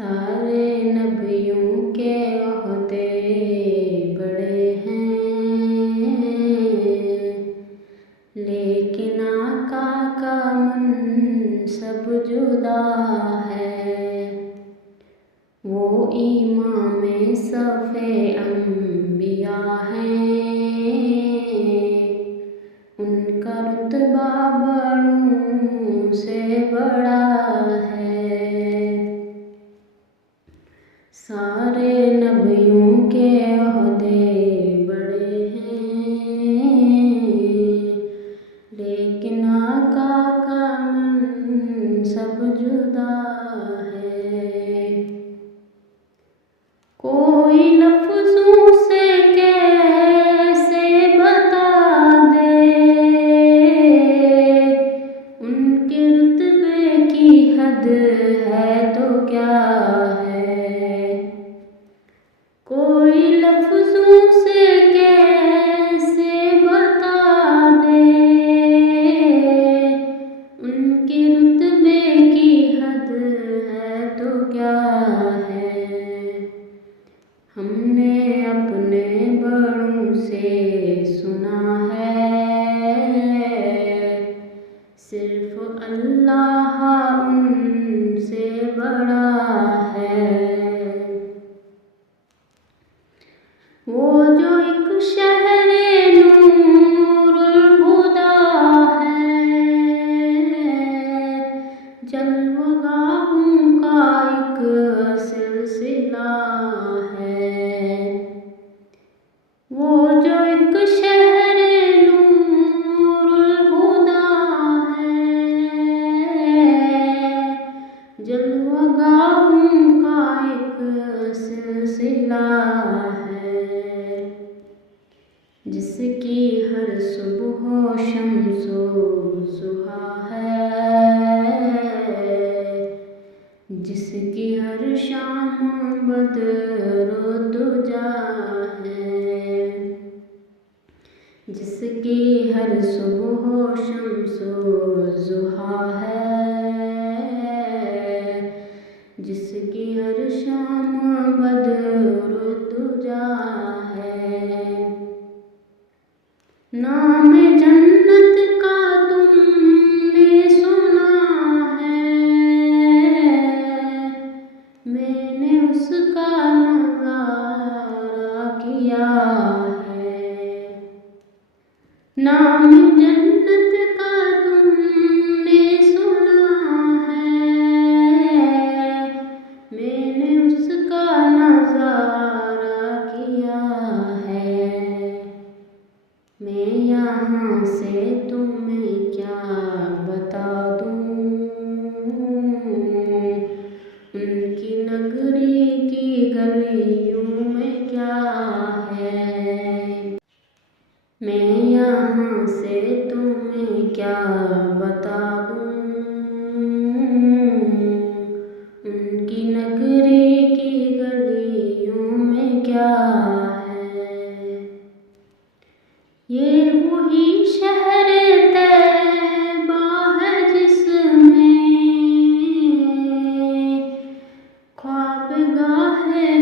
सारे नबियों के ओहदे बड़े हैं, लेकिन आका का सब जुदा है। वो इमाम सफ़े अंबिया हैं, उनका रुतबा बड़ों से बड़ा है। सारे नबियों के ओहदे बड़े हैं, लेकिन आका का सब जुदा है। कोई लफ्ज़ों से कैसे बता दे उनके रुतबे की हद है तो क्या है। कोई लफ्ज़ों से कैसे बता दे उनके रुतबे की हद है तो क्या है। हमने अपने बड़ों से सुना है, सिर्फ अल्लाह उनसे बड़ा है। वो जो एक शहरे नूरुल हुदा है, जलवगाहों का एक सिलसिला है। वो जो एक शहरे नूरुल हुदा है, जलवगाहों का एक सिलसिला है। जिसकी हर सुबह शम्सो सुहा है, जिसकी हर शाम बदरो दुजा है। जिसकी हर सुबह शम्सो ज़ुहा है, जिसकी हर शाम बदरो दुजा है। नाम जन्नत का तुमने सुना है, मैंने उसका नज़ारा किया है। नाम जन्नत का तुमने सुना है, मैंने उसका नज़ारा किया है। मैं यहाँ से तुम्हें क्या बता दूँ, उनकी नगरी की गलियों में क्या है। मैं यहाँ से तुम्हें क्या बता दूँ, उनकी नगरी की गलियों में क्या है। ये वही शहर तैबा है जिसमें ख्वाबगाह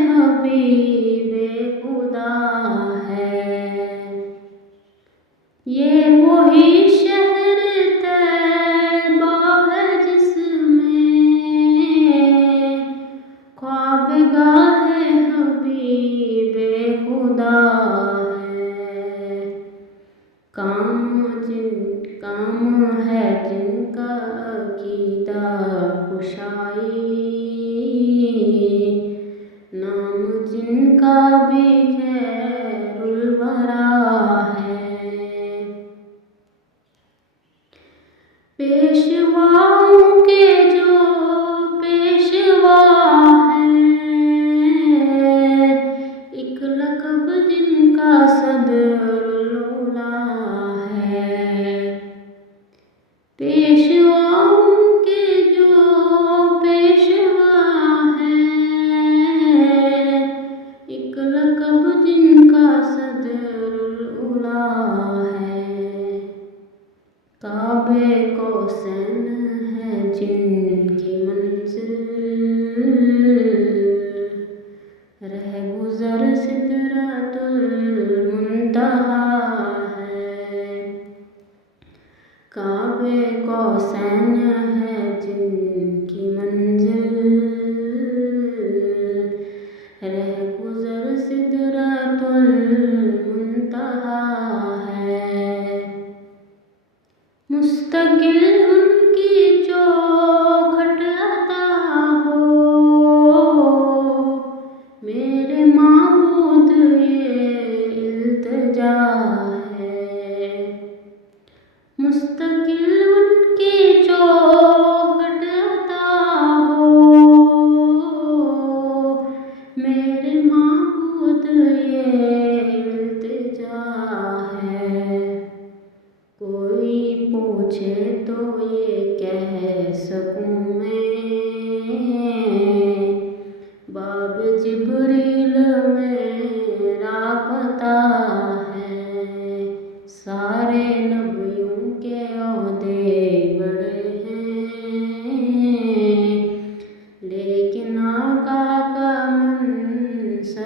हबीबे खुदा है। ये वही शहर तैबा है जिसमें ख्वाबगाह हबीबे खुदा है। काम है जिनका अकीदा खुशाई, नाम जिनका भी खैरुल वरा है। पेशवाओं के जो पेशवा हैं, एक लक़ब जिनका सदरुल उला है। पेशवाओं के जो पेशवा हैं, एक लक़ब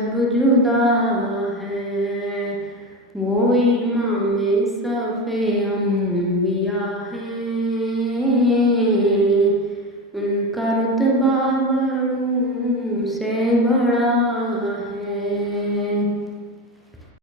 सब जुदा है। वो इमाम सफ़े